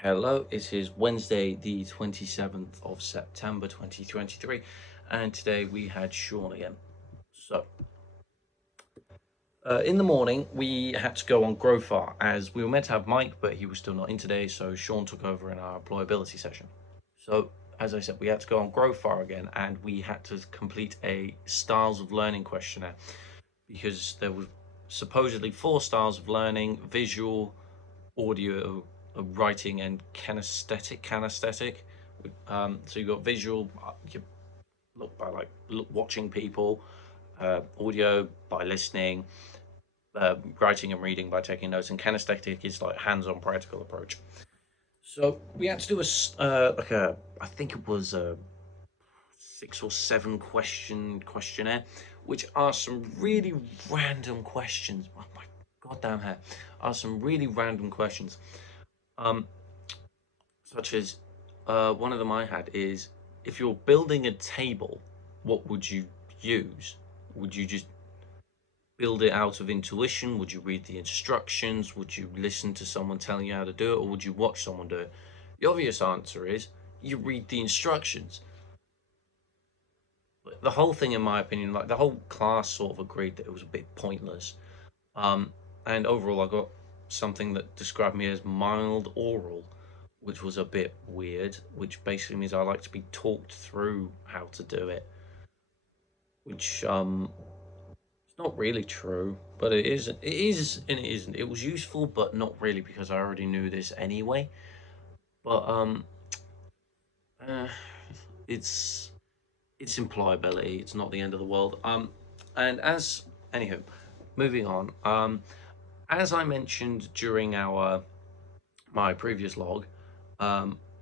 Hello, it is Wednesday, the 27th of September 2023, and today we had Sean again. So, in the morning, we had to go on Grofar as we were meant to have Mike, but he was still not in today, so Sean took over in our employability session. So, as I said, we had to go on Grofar again, and we had to complete a styles of learning questionnaire because there was supposedly four styles of learning: visual, audio, writing, and kinesthetic. So you got visual, you look by watching people, audio by listening, writing and reading by taking notes, and kinesthetic is like hands-on practical approach. So we had to do I think it was a 6 or 7 question questionnaire, which asked some really random questions. Oh my goddamn hair! Asked some really random questions. Um, Such as one of them I had is, if you're building a table, what would you use? Would you just build it out of intuition? Would you read the instructions? Would you listen to someone telling you how to do it? Or would you watch someone do it? The obvious answer is you read the instructions. The whole thing, in my opinion, like the whole class sort of agreed that it was a bit pointless. Um, and overall, I got something that described me as mild oral, which was a bit weird, which basically means I like to be talked through how to do it, which it's not really true, but it is. It is and it isn't. It was useful, but not really because I already knew this anyway. But uh, it's it's employability. It's not the end of the world. And as anywho, moving on. As I mentioned during our my previous log,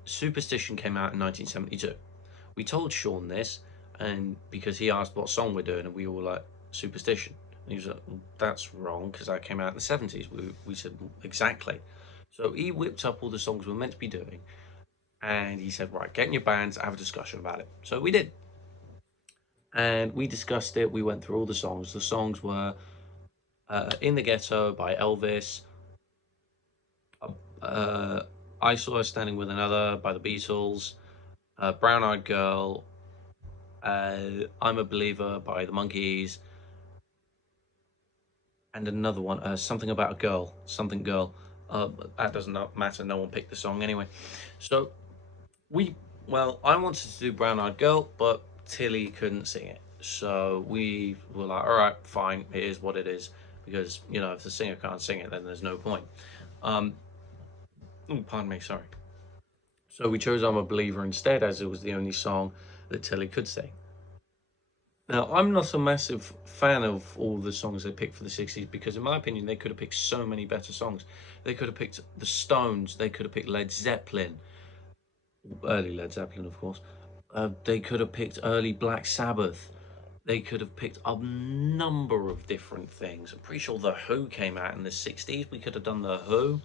Superstition came out in 1972. We told Sean this, and because he asked what song we're doing, and we were like, Superstition. And he was like, well, that's wrong because that came out in the 70s. We said, well, exactly. So he whipped up all the songs we were meant to be doing, and he said, right, get in your bands, have a discussion about it. So we did. And we discussed it. We went through all the songs. The songs were In the Ghetto by Elvis, uh, I Saw Her Standing with Another by the Beatles, Brown Eyed Girl, I'm a Believer by the Monkees, and another one, Something About a Girl, Something Girl. That doesn't matter, no one picked the song anyway. So we, well, I wanted to do Brown Eyed Girl, but Tilly couldn't sing it. So we were like, all right, fine, it is what it is. Because, if the singer can't sing it, then there's no point. Um, Pardon me, sorry. So we chose I'm a Believer instead, as it was the only song that Tilly could sing. Now, I'm not a massive fan of all the songs they picked for the 60s because, in my opinion, they could have picked so many better songs. They could have picked the Stones, they could have picked Led Zeppelin, early Led Zeppelin, of course. They could have picked early Black Sabbath. They could have picked a number of different things. I'm pretty sure The Who came out in the 60s. We could have done The Who.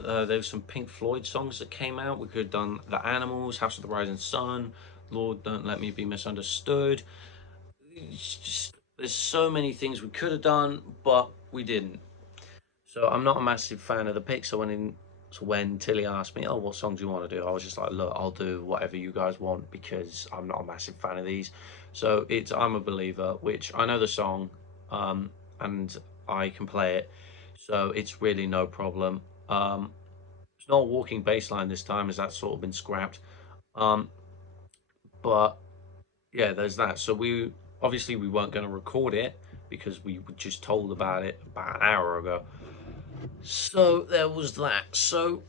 There was some Pink Floyd songs that came out. We could have done The Animals, House of the Rising Sun, Lord Don't Let Me Be Misunderstood. It's just, there's so many things we could have done, but we didn't. So I'm not a massive fan of the pick. So when Tilly asked me, "Oh, what song do you want to do?" I was just like, "Look, I'll do whatever you guys want because I'm not a massive fan of these." So it's "I'm a Believer," which I know the song, and I can play it, so it's really no problem. It's not a walking bass line this time, as that's sort of been scrapped. Um, but yeah, there's that. So we obviously we weren't going to record it because we were just told about it about an hour ago. So there was that. So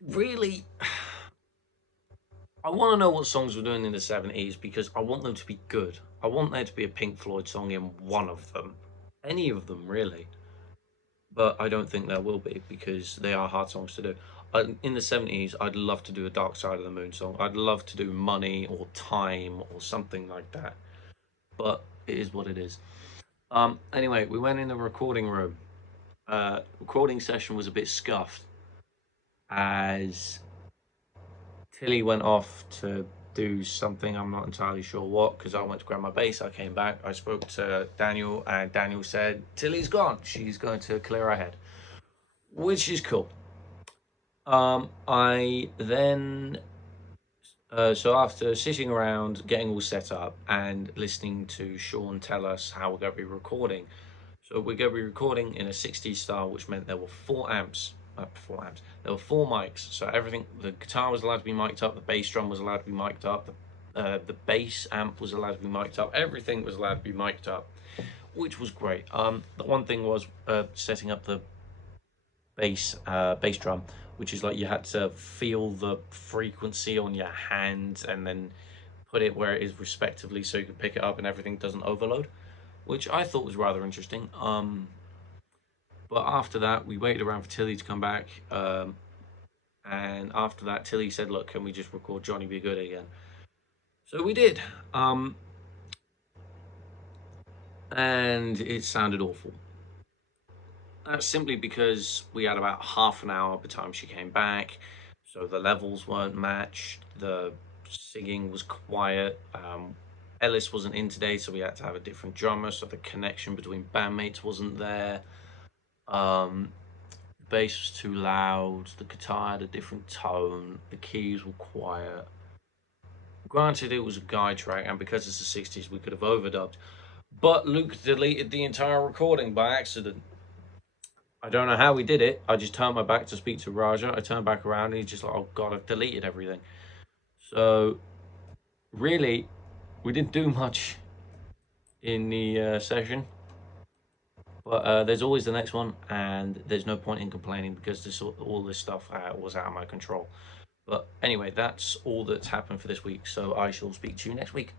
really, I want to know what songs we're doing in the 70s because I want them to be good. I want there to be a Pink Floyd song in one of them, any of them really. But I don't think there will be because they are hard songs to do. In the 70s, I'd love to do a Dark Side of the Moon song. I'd love to do Money or Time or something like that. But it is what it is. Anyway, we went in the recording room. Recording session was a bit scuffed as Tilly went off to do something. I'm not entirely sure what because I went to grab my bass. I came back. I spoke to Daniel, and Daniel said Tilly's gone. She's going to clear her head, which is cool. I then so after sitting around, getting all set up, and listening to Sean tell us how we're going to be recording, so we're going to be recording in a 60s style, which meant there were 4 amps. 4 amps. There were 4 mics, so everything. The guitar was allowed to be mic'd up. The bass drum was allowed to be mic'd up. The bass amp was allowed to be mic'd up. Everything was allowed to be mic'd up, which was great. The one thing was setting up the bass drum, which is like you had to feel the frequency on your hand and then put it where it is respectively, so you can pick it up and everything doesn't overload, which I thought was rather interesting. But after that, we waited around for Tilly to come back. And after that, Tilly said, "Look, can we just record Johnny Be Good again?" So we did. And it sounded awful. That's simply because we had about half an hour by the time she came back. So the levels weren't matched. The singing was quiet. Ellis wasn't in today, so we had to have a different drummer. So the connection between bandmates wasn't there. The bass was too loud. The guitar had a different tone. The keys were quiet. Granted, it was a guide track, and because it's the 60s, we could have overdubbed. But Luke deleted the entire recording by accident. I don't know how he did it. I just turned my back to speak to Raja. I turned back around and he's just like, "Oh God, I've deleted everything." So really, we didn't do much in the session. But there's always the next one, and there's no point in complaining because all this stuff was out of my control. But anyway, that's all that's happened for this week. So I shall speak to you next week.